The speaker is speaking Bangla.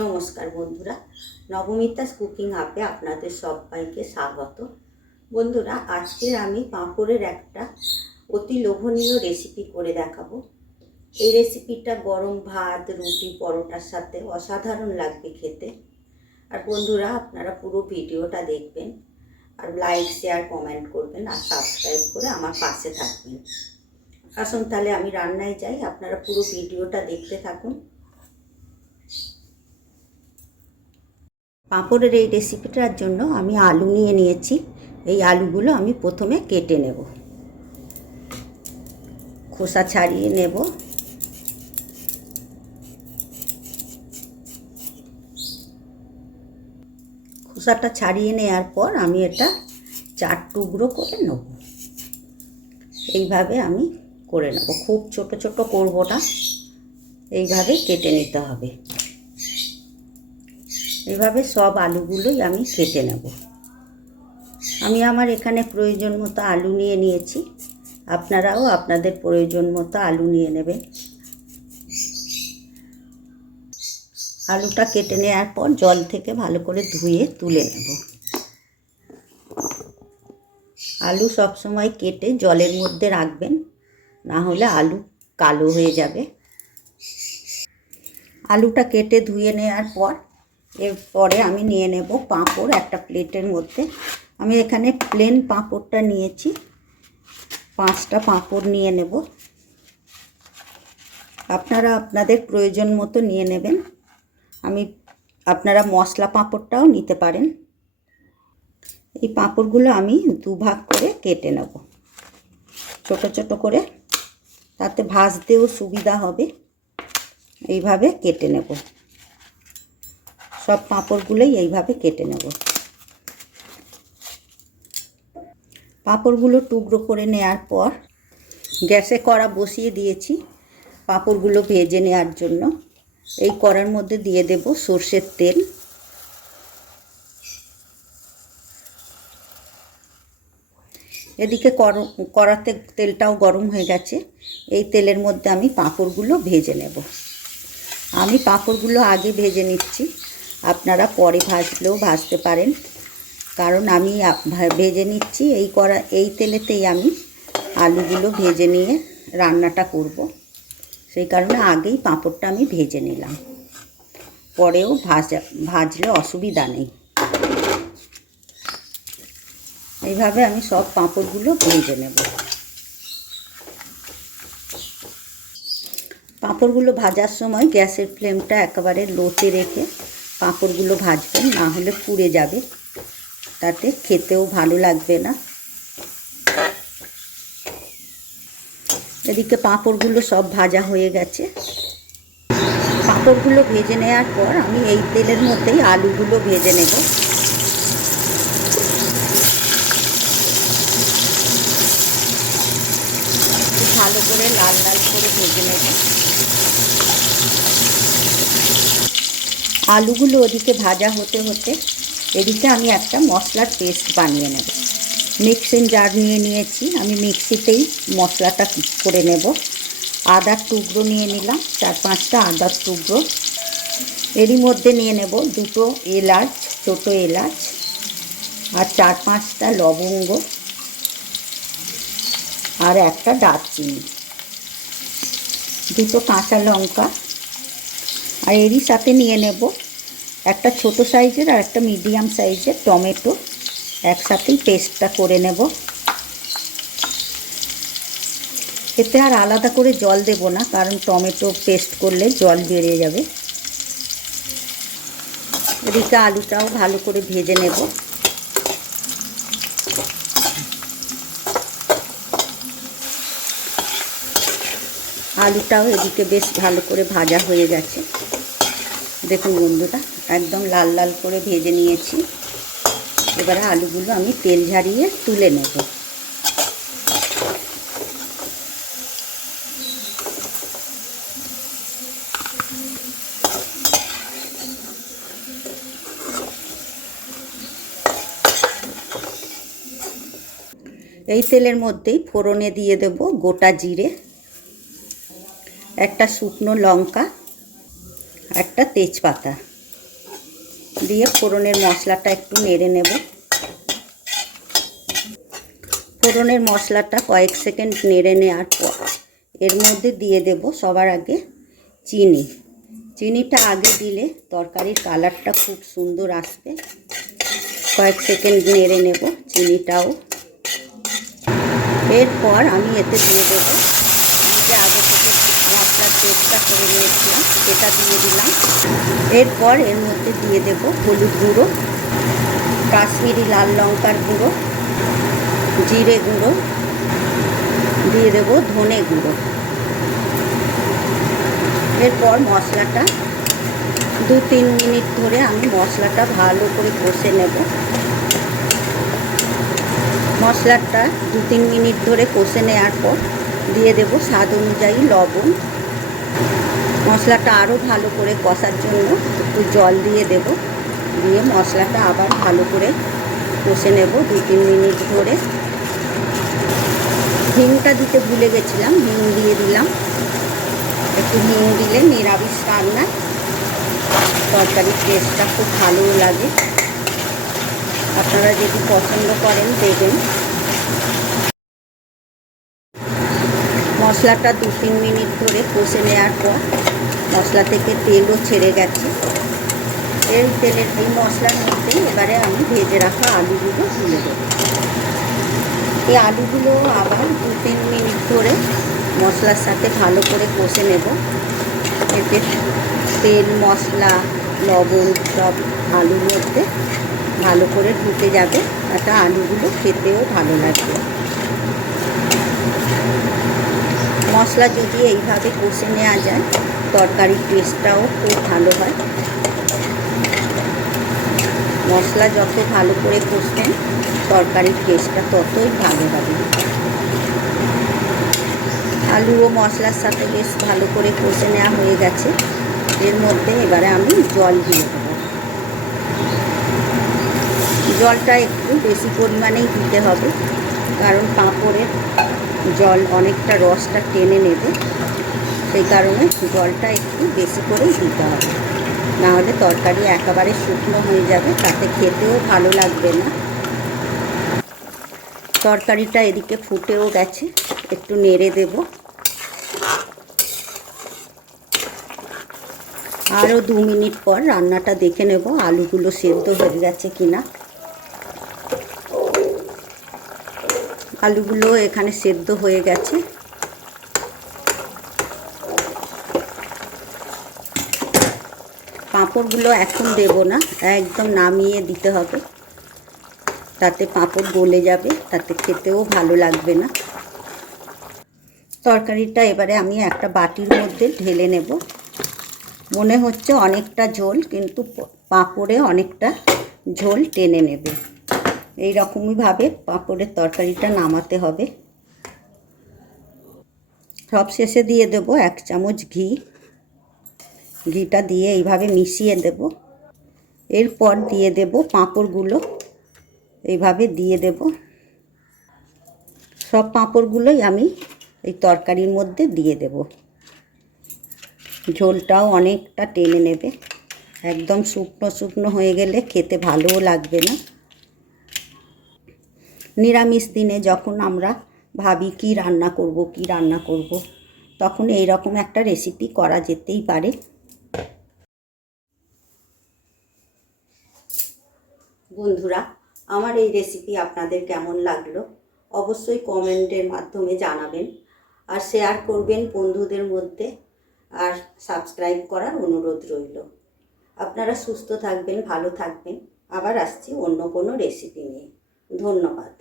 নমস্কার বন্ধুরা, নবমিতাস কুকিং আপে আপনাদের সবাইকে স্বাগত। বন্ধুরা, আজকে আমি পাঁপড়ের একটা অতি লোভনীয় রেসিপি করে দেখাবো। এই রেসিপিটা গরম ভাত, রুটি, পরোটার সাথে অসাধারণ লাগবে খেতে। আর বন্ধুরা, আপনারা পুরো ভিডিওটা দেখবেন আর লাইক শেয়ার কমেন্ট করবেন আর সাবস্ক্রাইব করে আমার পাশে থাকবেন। আসুন তাহলে আমি রান্নায় যাই, আপনারা পুরো ভিডিওটা দেখতে থাকুন। পাঁপড়ের এই রেসিপিটার জন্য আমি আলু নিয়ে নিয়েছি। এই আলুগুলো আমি প্রথমে কেটে নেব। খোসা ছাড়িয়ে নেব। খোসাটা ছাড়িয়ে নেওয়ার পর আমি এটা চার টুকরো করে নেব। এইভাবে আমি করে নেব। খুব ছোট ছোট করব না। এইভাবে কেটে নিতে হবে। এভাবে সব আলুগুলোই আমি কেটে নেব। আমি আমার এখানে প্রয়োজন মতো আলু নিয়ে নিয়েছি। আপনারাও আপনাদের প্রয়োজন মতো আলু নিয়ে নেবেন। আলুটা কেটে নেওয়ার পর জল থেকে ভালো করে ধুয়ে তুলে নেব। আলু সবসময় কেটে জলের মধ্যে রাখবেন, না হলে আলু কালো হয়ে যাবে। আলুটা কেটে ধুয়ে নেওয়ার পর এরপরে আমি নিয়ে নেব পাঁপড় একটা প্লেটের মধ্যে। আমি এখানে প্লেন পাঁপড়টা নিয়েছি। পাঁচটা পাঁপড় নিয়ে নেব। আপনারা আপনাদের প্রয়োজন মতো নিয়ে নেবেন। আমি, আপনারা মশলা পাঁপড়টাও নিতে পারেন। এই পাঁপড়গুলো আমি দুভাগ করে কেটে নেব। ছোট ছোট করে। তাতে ভাজতেও সুবিধা হবে। এইভাবে কেটে নেব। সব পাঁপড়গুলোই এইভাবে কেটে নেব। পাঁপড়গুলো টুকরো করে নেওয়ার পর গ্যাসে কড়া বসিয়ে দিয়েছি পাঁপড়গুলো ভেজে নেওয়ার জন্য। এই কড়ার মধ্যে দিয়ে দেব সর্ষের তেল। এদিকে কড়াতে তেলটাও গরম হয়ে গেছে। এই তেলের মধ্যে আমি পাঁপড়গুলো ভেজে নেব। আমি পাঁপড়গুলো আগে ভেজে নিচ্ছি। আপনারা পরে ভাজলেও ভাজতে পারেন। কারণ আমি ভেজে নিচ্ছি। এই করা এই তেলেতেই আমি আলুগুলো ভেজে নিয়ে রান্নাটা করব। সেই কারণে আগেই পাঁপড়টা আমি ভেজে নিলাম। পরেও ভাজা, ভাজলে অসুবিধা নেই। এইভাবে আমি সব পাঁপড়গুলো ভেজে নেব। পাঁপড়গুলো ভাজার সময় গ্যাসের ফ্লেমটা একেবারে লোতে রেখে পাঁপড়গুলো ভাজবেন, না হলে পুড়ে যাবে। তাতে খেতেও ভালো লাগবে না। এদিকে পাঁপড়গুলো সব ভাজা হয়ে গেছে। পাঁপড়গুলো ভেজে নেওয়ার পর আমি এই তেলের মধ্যেই আলুগুলো ভেজে নেব। ভালো করে লাল লাল করে ভেজে নেব। আলুগুলো ওদিকে ভাজা হতে হতে এদিকে আমি একটা মশলার পেস্ট বানিয়ে নেব। মিক্সিং জার নিয়ে নিয়েছি, আমি মিক্সিতেই মশলাটা করে নেব। আদার টুকরো নিয়ে নিলাম, চার পাঁচটা আদার টুকরো। এরই মধ্যে নিয়ে নেব দুটো এলাচ, ছোটো এলাচ আর চার পাঁচটা লবঙ্গ আর একটা দারচিনি। দুটো কাঁচা লঙ্কা আর এরই সাথে নিয়ে নেব একটা ছোট সাইজের আর একটা মিডিয়াম সাইজের টমেটো। একসাথেই পেস্টটা করে নেব। এতে আর আলাদা করে জল দেব না, কারণ টমেটো পেস্ট করলে জল বেড়ে যাবে। এদিকে আলুটাও ভালো করে ভেজে নেব। আলুটাও এদিকে বেশ ভালো করে ভাজা হয়ে গেছে। দেখুন বন্ধুরা, একদম লাল লাল করে ভেজে নিয়েছি। এবারে আলুগুলো আমি তেল ঝারিয়ে তুলে নেব। এই তেলের মধ্যেই ফোড়নে দিয়ে দেব গোটা জিরে, একটা শুকনো লঙ্কা একটা তেজপাতা দিয়ে ফোড়নের মশলাটা একটু নেড়ে নেব। ফোড়নের মশলাটা কয়েক সেকেন্ড নেড়ে নেওয়ার পর এর মধ্যে দিয়ে দেব সবার আগে চিনি। চিনিটা আগে দিলে তরকারির কালারটা খুব সুন্দর আসবে। কয়েক সেকেন্ড নেড়ে নেব চিনিটাও। এরপর আমি এতে দিয়ে দেবো মশলার করে নিয়েছিলাম, সেটা দিয়ে দিলাম। এরপর এর মধ্যে দিয়ে দেব হলুদ গুঁড়ো, কাশ্মীরি লাল লঙ্কার গুঁড়ো, জিরে গুঁড়ো, দিয়ে দেব ধনে গুঁড়ো। এরপর মশলাটা দু তিন মিনিট ধরে আমি মশলাটা ভালো করে কষে নেব। মশলাটা দু তিন মিনিট ধরে কষে নেওয়ার পর দিয়ে দেব স্বাদ অনুযায়ী লবণ। মশলাটা আরও ভালো করে কষার জন্য একটু জল দিয়ে দেব। দিয়ে মশলাটা আবার ভালো করে কষে নেব দু তিন মিনিট ধরে। হিংটা দিতে ভুলে গেছিলাম, হিং দিয়ে দিলাম। একটু হিং দিলে নিরামিষ রান্নায় তরকারির টেস্টটা খুব ভালো লাগে। আপনারা যদি পছন্দ করেন দেবেন। মশলাটা দু তিন মিনিট ধরে কষে নেওয়ার পর মশলা থেকে তেলও ছেড়ে গেছে। এই তেলের এই মশলার মধ্যে এবারে আমি ভেজে রাখা আলুগুলো তুলে দেবো। এই আলুগুলো আবার দু তিন মিনিট ধরে মশলার সাথে ভালো করে কষে নেব। এতে তেল, মশলা, লবণ সব আলুর মধ্যে ভালো করে ঢুকে যাবে। তাতে আলুগুলো খেতেও ভালো লাগবে। মশলা যদি এইভাবে কষে নেওয়া যায়, তরকারির টেস্টটাও খুব ভালো হয়। মশলা যত ভালো করে কষবেন, তরকারির টেস্টটা ততই ভালো হবে। আলু ও মশলার সাথে বেশ ভালো করে কষে নেওয়া হয়ে গেছে। এর মধ্যে এবারে আমি জল দিয়ে দেবো। জলটা একটু বেশি পরিমাণেই দিতে হবে। কারণ পাঁপড়ের জল অনেকটা রসটা টেনে নেবে। সেই কারণে জলটা একটু বেশি করেই দিতে হবে। নাহলে তরকারি একেবারে শুকনো হয়ে যাবে, তাতে খেতেও ভালো লাগবে না। তরকারিটা এদিকে ফুটেও গেছে, একটু নেড়ে দেব। আরও দু মিনিট পর রান্নাটা দেখে নেব, আলুগুলো সেদ্ধ হয়ে গেছে কিনা। আলুগুলো এখানে সেদ্ধ হয়ে গেছে। পাঁপড়গুলো এখন দেব না, একদম নামিয়ে দিতে হবে। তাতে পাঁপড় গলে যাবে, তাতে খেতেও ভালো লাগবে না। তরকারিটা এবারে আমি একটা বাটির মধ্যে ঢেলে নেব। মনে হচ্ছে অনেকটা ঝোল, কিন্তু পাঁপড়ে অনেকটা ঝোল টেনে নেবে। এই রকমইভাবে পাঁপড়ের তরকারিটা নামাতে হবে। সব শেষে দিয়ে দেব এক চামচ ঘি। ঘিটা দিয়ে এইভাবে মিশিয়ে দেব। এরপর দিয়ে দেব পাঁপড়গুলো। এইভাবে দিয়ে দেব। সব পাঁপড়গুলোই আমি এই তরকারির মধ্যে দিয়ে দেব। ঝোলটাও অনেকটা টেনে নেবে। একদম শুকনো শুকনো হয়ে গেলে খেতে ভালোও লাগবে না। নিরামিষ দিনে যখন আমরা ভাবি কি রান্না করব, কি রান্না করব, তখন এই রকম একটা রেসিপি করা যেতেই পারে। বন্ধুরা, আমার এই রেসিপি আপনাদের কেমন লাগল? অবশ্যই কমেন্টের মাধ্যমে জানাবেন আর শেয়ার করবেন বন্ধুদের মধ্যে আর সাবস্ক্রাইব করার অনুরোধ রইল। আপনারা সুস্থ থাকবেন, ভালো থাকবেন। আবার আসছি অন্য কোনো রেসিপি নিয়ে। ধন্যবাদ।